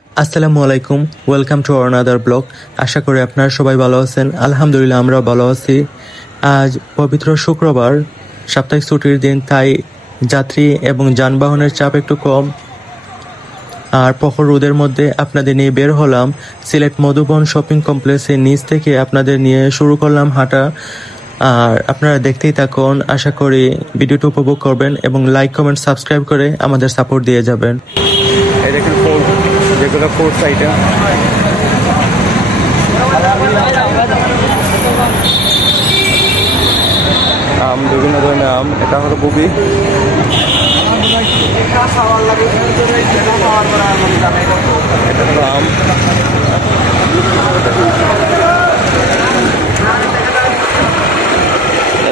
আসসালামু আলাইকুম, welcome to another blog. আশা করি আপনারা সবাই ভালো আছেন। আলহামদুলিল্লাহ আমরাও ভালো আছি। আজ পবিত্র শুক্রবার, সাপ্তাহিক ছুটির দিন, তাই যাত্রী এবং যানবাহনের চাপ একটু কম। আর প্রখর রোদের মধ্যে আপনাদের নিয়ে বের হলাম সিলেট মধুবন শপিং কমপ্লেক্সের নিচ থেকে। আপনাদের নিয়ে শুরু করলাম হাঁটা। আর আপনারা দেখতেই থাকুন, আশা করি ভিডিওটি উপভোগ করবেন এবং লাইক, কমেন্ট, সাবস্ক্রাইব করে আমাদের সাপোর্ট দিয়ে যাবেন। এই দেখুন যেগুলো ফোর্স আইটেম, আম, বিভিন্ন ধরনের আম। এটা হলো বুবি, এটা হলো আম।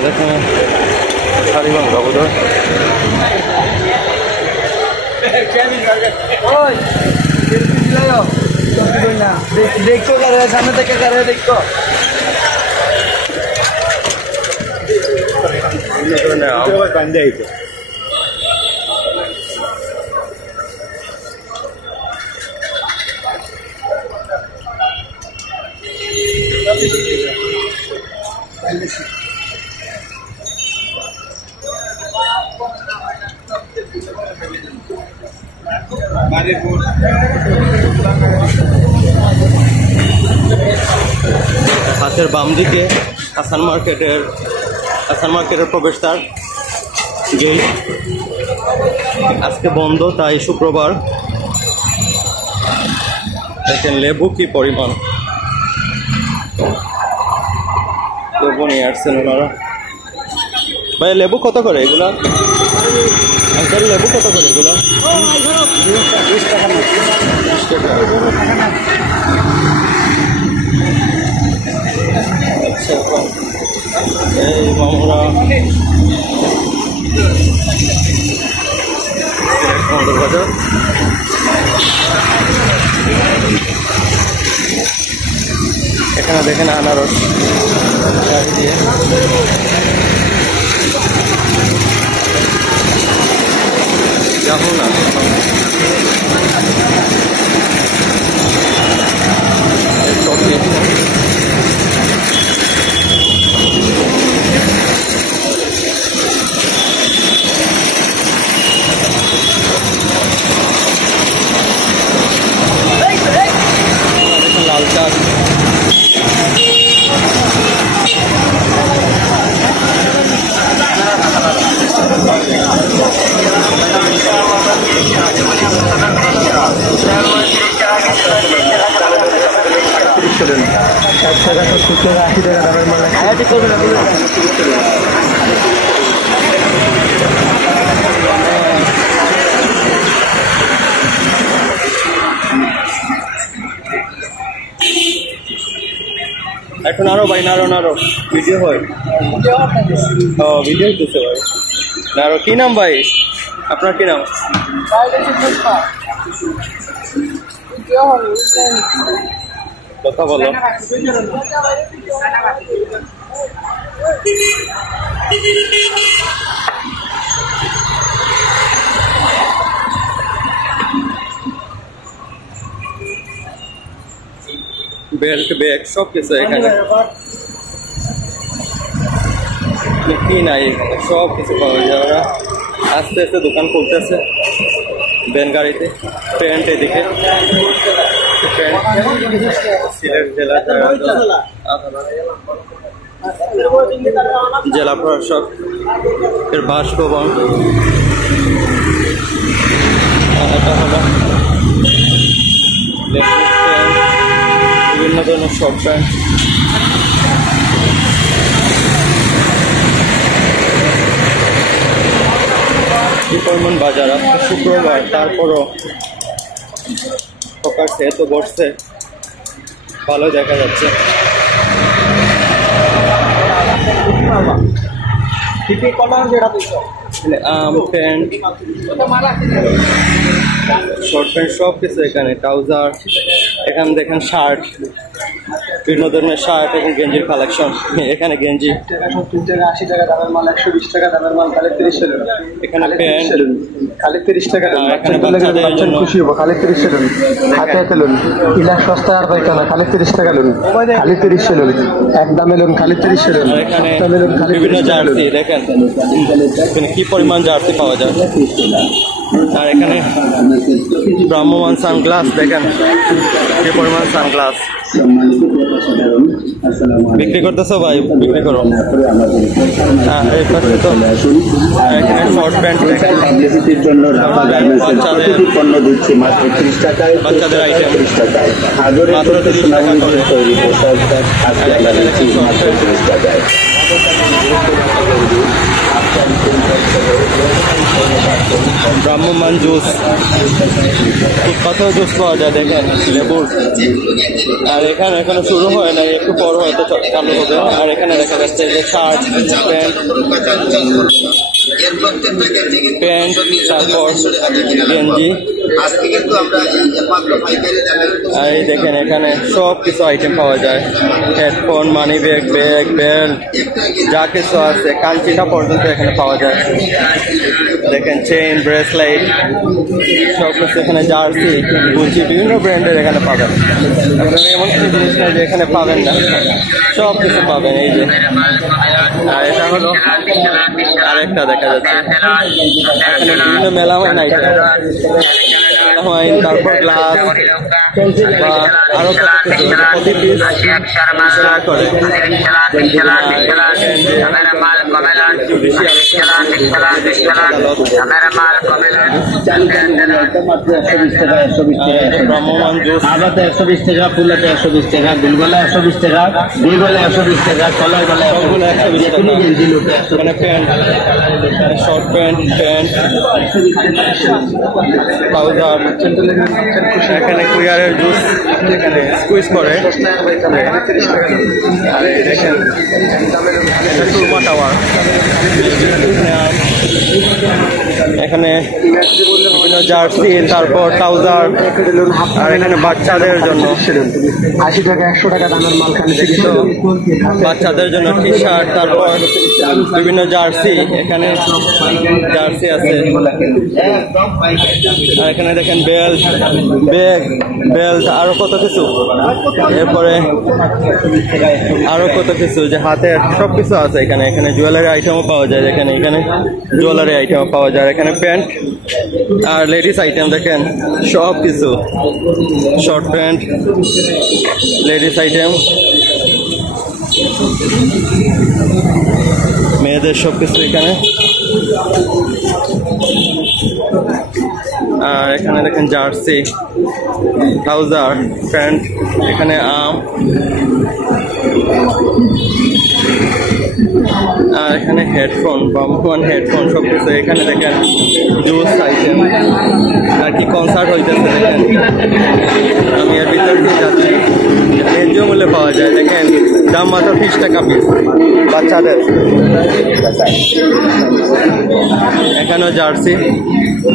দেখুন শাড়ি বাংলা বোধ দেখো সামনে থেকে দেখো। হাতের বাম দিকে হাসান মার্কেটের প্রবেশদ্বার গেট। আজকে বন্ধ, তাই শুক্রবার। দেখেন লেবু কি পরিমাণ, লেবু নিয়ে আসছেন ওনারা। ভাই লেবু কত করে এগুলা? আঙ্কেল লেবু কত করে এগুলা? 20 টাকা। আচ্ছা, এই মামুরা বাজার। এখানে দেখেন আনারস দিয়ে যাবো না। লাল চাষ, এখন আরো ভাই নারো ভিডিও হয়। ও ভিডিও হইতেছে ভাই। নারো কি নাম ভাই আপনার? কি নাম? কথা বলো। বেল্ট, ব্যাগ সব কিছু এখানে। কি নাই এখানে, সব কিছু পাওয়া যায়। ওরা আস্তে আস্তে দোকান খুলতেছে ভ্যান গাড়িতে। প্যান্ট এদিকে সিলেট জেলা প্রশাসক এর বাসভবন। এটা হলো বিভিন্ন ধরনের শপ প্যান্ট। কি পরিমাণ বাজার আজকে শুক্রবার, তারপরও ফোকাসে এত বসছে, ভালো দেখা যাচ্ছে। আম, প্যান্ট, শর্ট প্যান্ট সব কিছু এখানে। ট্রাউজার, এখানে দেখেন শার্ট, বিভিন্ন ধরনের শার্ট এবং গেঞ্জির কালেকশন। এখানে গেঞ্জি টাকা 70 টাকা 80 টাকা দামের মাল 120 টাকা দামের মাল খালি 30 সেলুন। এখানে প্যান্ট খালি 30 টাকা দাম। এখানে বাচ্চাদের জন্য খুশি হবো খালি 30 সেলুন। হাতে হাতে লুন ইলা সস্তা আর পাইতো না খালি 30 টাকা লুন। খালি 30 সেলুন একদমে লুন খালি 30 সেলুন। এখানে বিভিন্ন জার্সি দেখেন এখানে কি পরিমাণ জার্সি পাওয়া যায়। আর এখানে ব্রাহ্মমান সানগ্লাস দেখেন কি পরিমাণ সানগ্লাস বিক্রি করতেছো ভাই, বিক্রি করো। এই পাশে তো এখানে শর্ট প্যান্ট বাচ্চাদের আইটেম মাত্র 30 টাকা করে। ব্রাহ্মমান জুস, কত জুস পাওয়া যায় দেখেন লেবুর। আর এখানে এখনো শুরু হয় না, একটু পর হয়তো চালু হবে। আর এখানে দেখা যাচ্ছে যে শার্ট প্যান্ট তারপর গেঞ্জি। আর এই দেখেন এখানে সব কিছু আইটেম পাওয়া যায়, headphone, money bag, bag, belt, যা কিছু আছে কাঞ্চিটা পর্যন্ত এখানে পাওয়া যায়। দেখেন চেইন, ব্রেসলেট সব কিছু এখানে, জার্সি, গুচি, বিভিন্ন ব্র্যান্ডের এখানে পাবেন। আপনারা এমন কিছু জিনিস নেই যে এখানে পাবেন না, সব কিছু পাবেন। এই যে আর এটা হলো আরেকটা দেখা যাচ্ছে এখানে বিভিন্ন মেলামাইন আইটেম, তারপর গ্লাস বা আরো কত কিছু প্রতি পিস করে। ব্রাহ্মমান জুস 120 টাকা, ফুলাতে 120 টাকা, গুলগোলা 120 টাকা, দুইগোলা 120 টাকা, কলার গলা 120 টাকা। মানে প্যান্ট, শর্ট প্যান্ট, ট্রাউজার। এখানে কুইয়ারের জুস এখানে স্কুইজ করে। আর দেখেন সুরমা টাওয়ার, এখানে বিভিন্ন জার্সি, তারপর ট্রাউজার। আর এখানে বাচ্চাদের জন্য 80 টাকা 100 টাকা দামের মাল খালি বাচ্চাদের জন্য টি শার্ট, তারপর বিভিন্ন জার্সি। এখানে জার্সি আছে। আর এখানে দেখেন বেল্ট, ব্যাগ, বেল্ট, আরো কত কিছু। এরপরে আরো কত কিছু যে হাতের সবকিছু আছে এখানে। এখানে জুয়েলারি আইটেমও পাওয়া যায়, এখানে জুয়েলারি আইটেমও পাওয়া যায়। এখানে প্যান্ট আর লেডিস আইটেম দেখেন সব কিছু, শর্ট প্যান্ট, লেডিস আইটেম, মেয়েদের সব কিছু এখানে। আর এখানে দেখেন জার্সি, ট্রাউজার, প্যান্ট, এখানে আম। আর এখানে হেডফোন, ব্রাহ্মমান হেডফোন সব কিছু। এখানে দেখেন জুস আইটেম। আর কি কনসার্ট হইতেছে দেখেন, আমি এর ভিতর দিয়ে যাচ্ছি। ন্যায্য মূল্যে পাওয়া যায়, দেখেন দাম মাত্র 30 টাকা পিস বাচ্চাদের। এখানেও জার্সি,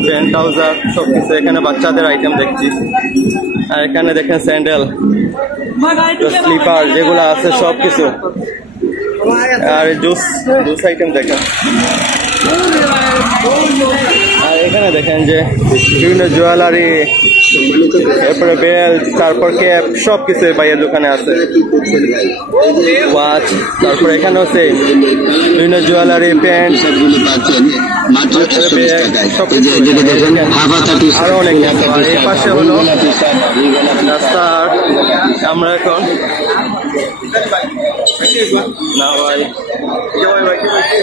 প্যান্ট, ট্রাউজার সব কিছু। এখানে বাচ্চাদের আইটেম দেখছি। আর এখানে দেখেন স্যান্ডেল, স্লিপার যেগুলো আছে সব কিছু। আর জুস আইটেম দেখেন। আর এখানে দেখেন যে বিভিন্ন জুয়েলারি, এরপরে বেল্ট, তারপর ক্যাপ সব কিছু ভাইয়ের দোকানে আছে। ওয়াচ, তারপর এখানেও সেম বিভিন্ন জুয়েলারি, প্যান্ট, সব কিছু। আরো অনেক আছে। আর এই পাশে হলো রাস্তার। আমরা এখন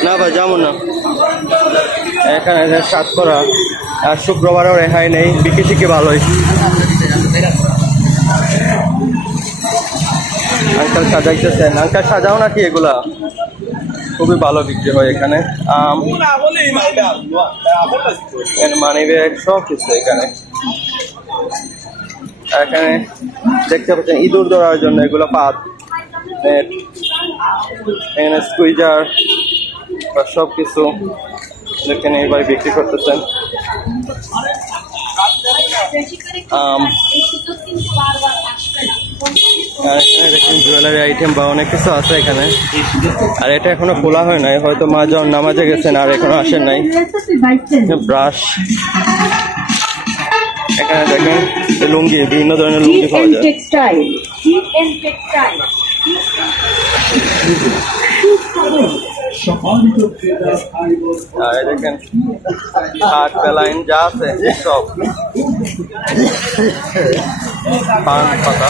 না ভাই যাবো না। এখানে সাতকরা আর শুক্রবারও রেহাই নেই, বিক্রি টিকি ভালোই। আঙ্কাল সাজাইতেছেন, আঙ্কাল সাজাও নাকি? এগুলা খুবই ভালো বিক্রি হয় এখানে। আম, মানি ব্যাগ সব কিছু এখানে। এখানে দেখতে পাচ্ছেন ইঁদুর ধরার জন্য এগুলো পাত, নেট, এখানে স্কুইজার বা সব কিছু এখানে এবার বিক্রি করতেছেন। আর এখানে দেখেন জুয়েলারি আইটেম বা অনেক কিছু আছে এখানে। আর এটা এখনো খোলা হয় নাই, হয়তো মা জন নামাজে গেছেন আর এখনো আসেন নাই। ব্রাশ, এখানে দেখেন লুঙ্গি, বিভিন্ন ধরনের লুঙ্গি পাওয়া যায়। আর দেখেন খাট বেলাইন যা আছে সব, পান পাতা,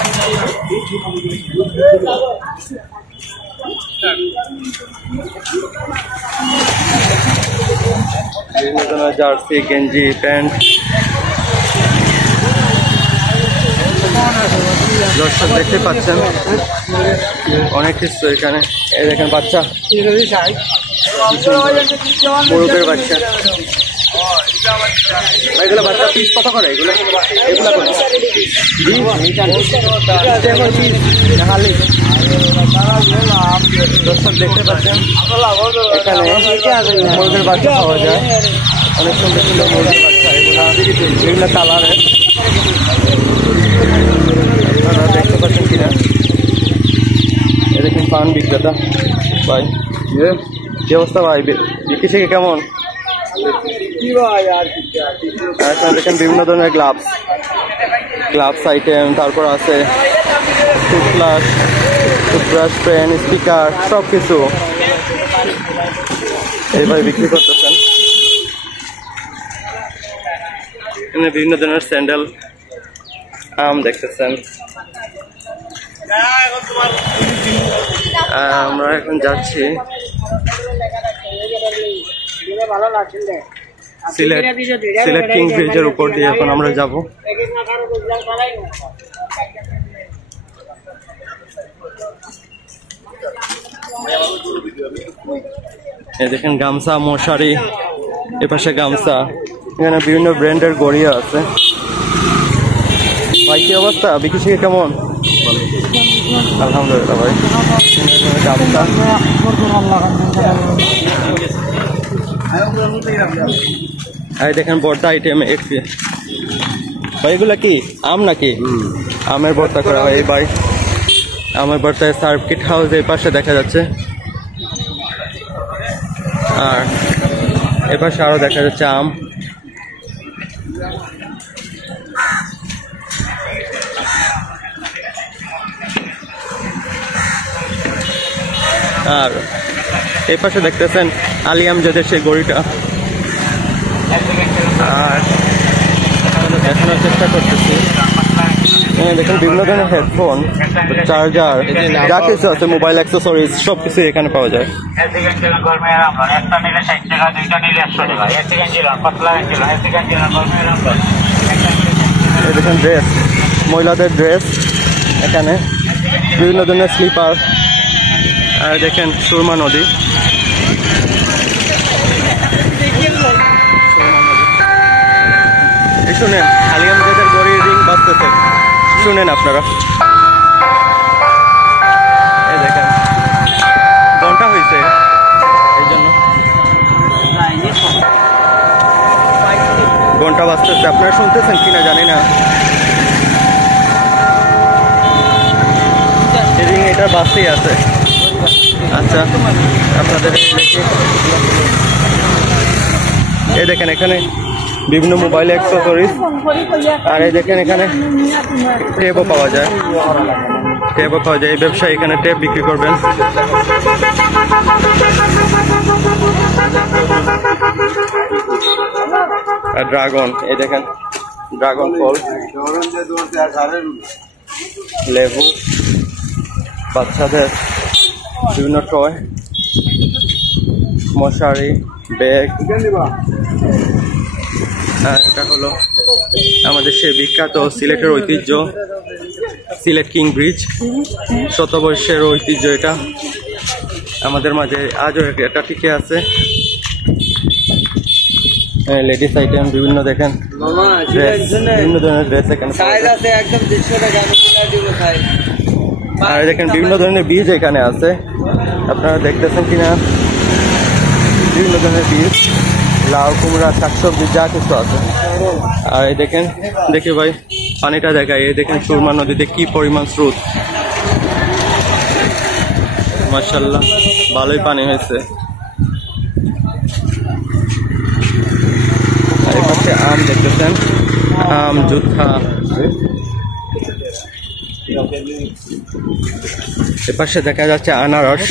বিভিন্ন ধরনের জার্সি, গেঞ্জি, প্যান্ট। দর্শক দেখতে পাচ্ছেন অনেক কিছু এখানে। এই দেখেন বাচ্চা, মোরগের বাচ্চা। এগুলো বাচ্চা পিস কত করে? এগুলো দর্শক দেখতে পাচ্ছেন এখানে মুরগির বাচ্চা পাওয়া যায়, অনেক সুন্দর সুন্দর মুরগির বাচ্চা। এগুলো বিভিন্ন কালারের, আপনারা দেখতে পাচ্ছেন কিনা। দেখেন পান বিক্রেতা ভাই, কি অবস্থা ভাই, বিক্রি থেকে কেমন? এখানে দেখেন বিভিন্ন ধরনের গ্লাভস আইটেম, তারপর আছে টুথব্রাশ, পেন, স্পিকার, সব কিছু এইভাবে বিক্রি করতেছেন। এখানে বিভিন্ন ধরনের স্যান্ডেল, আম দেখতেছেন। আমরা এখন যাচ্ছি সিলেট কিং ব্রিজের উপর দিয়ে, এখন আমরা যাব। এই দেখেন গামছা, মশারি, এপাশে গামছা, এখানে বিভিন্ন ব্র্যান্ডের গড়িয়া আছে। ভাই কি অবস্থা, বিক্রি থেকে কেমন? আলহামদুলিল্লাহ ভাই। গামছা, এই দেখেন ভর্তা আইটেম। ভাই এগুলা কি আম নাকি? আমের ভর্তা করা হয় এই ভাই। আমের ভর্তায় সার্কিট হাউস এই পাশে দেখা যাচ্ছে, আর এ পাশে আরো দেখা যাচ্ছে আম। আর এই পাশে দেখতেছেন আলী আমজাদের সেই গড়িটা। আর দেখানোর চেষ্টা করতেছি, দেখেন বিভিন্ন ধরনের হেডফোন, চার্জার, যা কিছু আছে, মোবাইল অ্যাক্সেসরিজ, সব কিছু এখানে পাওয়া যায়। দেখেন ড্রেস, মহিলাদের ড্রেস, এখানে বিভিন্ন ধরনের স্লিপার। আর দেখেন সুরমা নদী, শুনেন আলী আমজাদের গড়ির রিং বাজতেছে, শুনেন আপনারা। এই দেখেন ঘন্টা হয়েছে, এই জন্য ঘন্টা বাজতেছে। আপনারা শুনতেছেন কিনা জানি না। এই রিং এটা বাজতেই আছে। আচ্ছা, আপনাদের এই দেখেন এখানে বিভিন্ন মোবাইল অ্যাক্সেসরিজ। আর এই দেখেন এখানে টেপও পাওয়া যায়, এই ব্যবসায়ী এখানে টেপ বিক্রি করবেন। আর ড্রাগন, এই দেখেন ড্রাগন ফল, লেবু, বাচ্চাদের বিভিন্ন টয়, মশারি, ব্যাগ। আর এটা হলো আমাদের সে বিখ্যাত সিলেটের ঐতিহ্য, সিলেট কিং ব্রিজ, শতবর্ষের ঐতিহ্য। এটা আমাদের মাঝে আজও এটা টিকে আছে। লেডিস আইটেম বিভিন্ন, দেখেন বিভিন্ন ধরনের ড্রেস এখানে। আর দেখেন বিভিন্ন ধরনের বীজ এখানে আছে, আপনারা দেখতেছেন কিনা। বিভিন্ন ধরনের বীজ, লাউ, কুমড়া, শাকসবজি, যা কিছু আছে। আর এই দেখেন, দেখি ভাই পানিটা দেখায়, এই দেখেন সুরমা নদীতে কি পরিমাণ স্রোত। মাশাআল্লাহ ভালোই পানি হয়েছে। আর এই পাশে আম দেখতেছেন, আম জুথা। এ পাশে দেখা যাচ্ছে আনারস,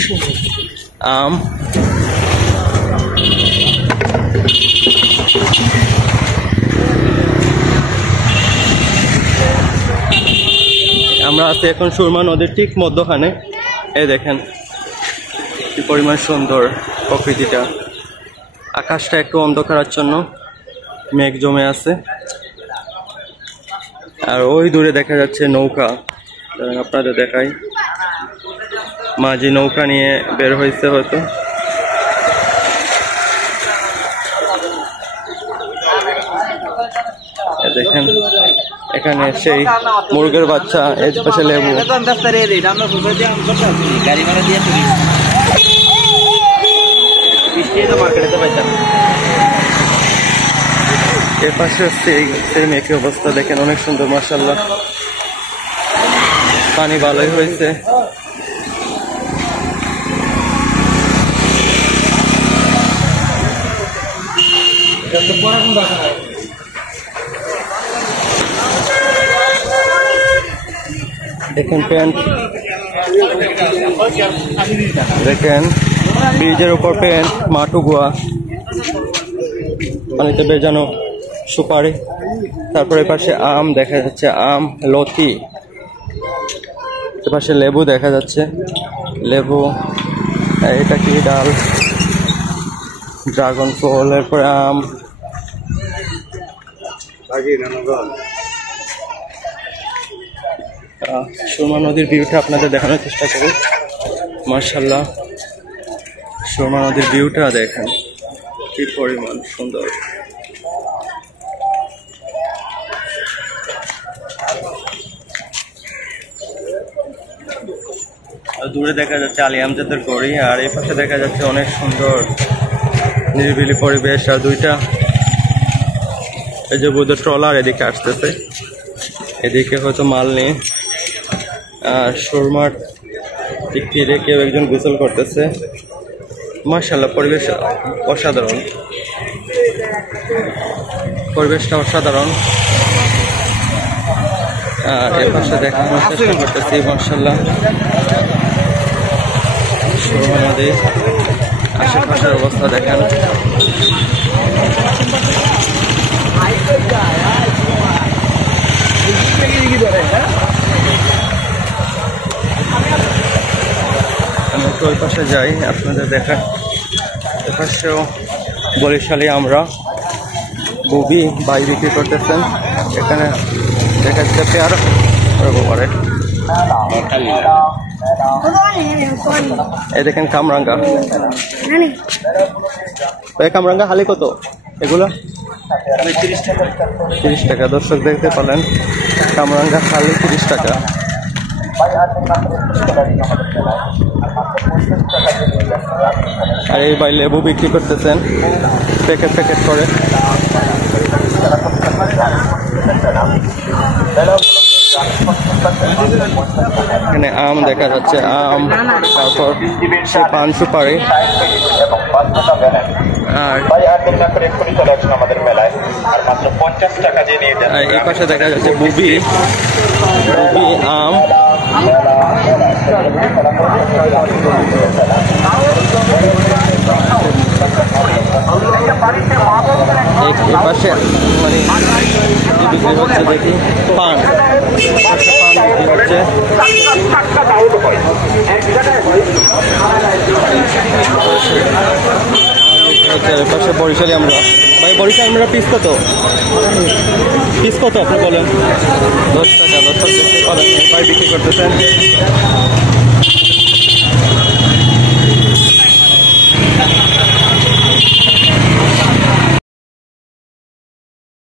আম। আমরা আছি এখন সুরমা নদীর ঠিক মধ্যখানে। এই দেখেন কি পরিমাণ সুন্দর প্রকৃতিটা। আকাশটা একটু অন্ধকারাচ্ছন্ন, মেঘ জমে আছে। আর ওই দূরে দেখা যাচ্ছে নৌকা, আপনাদের দেখাই। মাঝি নৌকা নিয়ে বের হয়েছে হয়তো। দেখেন এখানে সেই মুরগের বাচ্চা, এর পাশে লেবু। এর পাশে সেই মেঘের অবস্থা দেখেন, অনেক সুন্দর মাশাআল্লাহ। পানি ভালোই হয়েছে। দেখেন প্যান্ট, দেখেন ব্রিজের উপর প্যান্ট, মাটুগুয়া, পানিতে বেজানো সুপারি। তারপরে পাশে আম দেখা যাচ্ছে, আম লতি। পাশে লেবু দেখা যাচ্ছে, লেবু। এটা কি ডাল, ড্রাগন ফল। এরপরে আম। সুরমা নদীর ভিউটা আপনাদের দেখানোর চেষ্টা করি। মাশাআল্লাহ সুরমা নদীর ভিউটা দেখেন কি পরিমাণ সুন্দর। দূরে দেখা যাচ্ছে আলী আমজাদের গড়ি, আর এই পাশে দেখা যাচ্ছে অনেক সুন্দর নিরিবিলি পরিবেশ। আর দুইটা এই যে বোধ ট্রলার এদিকে আসতেছে, এদিকে হয়তো মাল নিয়ে। আর সুরমার দিক থেকে কেউ একজন গোসল করতেছে। মাশাআল্লাহ পরিবেশ অসাধারণ, পরিবেশটা অসাধারণ। আর এর পাশে দেখানোর চেষ্টা করতেছি মাশাআল্লাহ সুরমা নদী, আশেপাশের অবস্থা দেখেন। আমি একটু ওই পাশে যাই আপনাদের দেখা। এ পাশেও বরিশালী আমরা বুবি বাই বিক্রি করতেছেন। এখানে দেখা যাচ্ছে পেয়ারা পারে। এই দেখেন কামরাঙ্গা, কামরাঙ্গা হালি কত এগুলো? 30 টাকা। দর্শক দেখতে পারেন কামরাঙ্গা হালি 30 টাকা। আর এই ভাই লেবু বিক্রি করতেছেন প্যাকেট প্যাকেট করে। এখানে আম দেখা যাচ্ছে, আম। তারপর সে পান সুপারি। আর এই পাশে দেখা যাচ্ছে বুবি, বুবি আম। এই পাশে মানে বিক্রি হচ্ছে দেখি পান, পান বিক্রি হচ্ছে। পাশে বরিশালী আমরা। ভাই বরিশাল আমরা পিস কত? পিস কত আপনি বলেন? 10 টাকা। 10 টাকা দেখতে পারেন ভাই বিক্রি করতেছেন।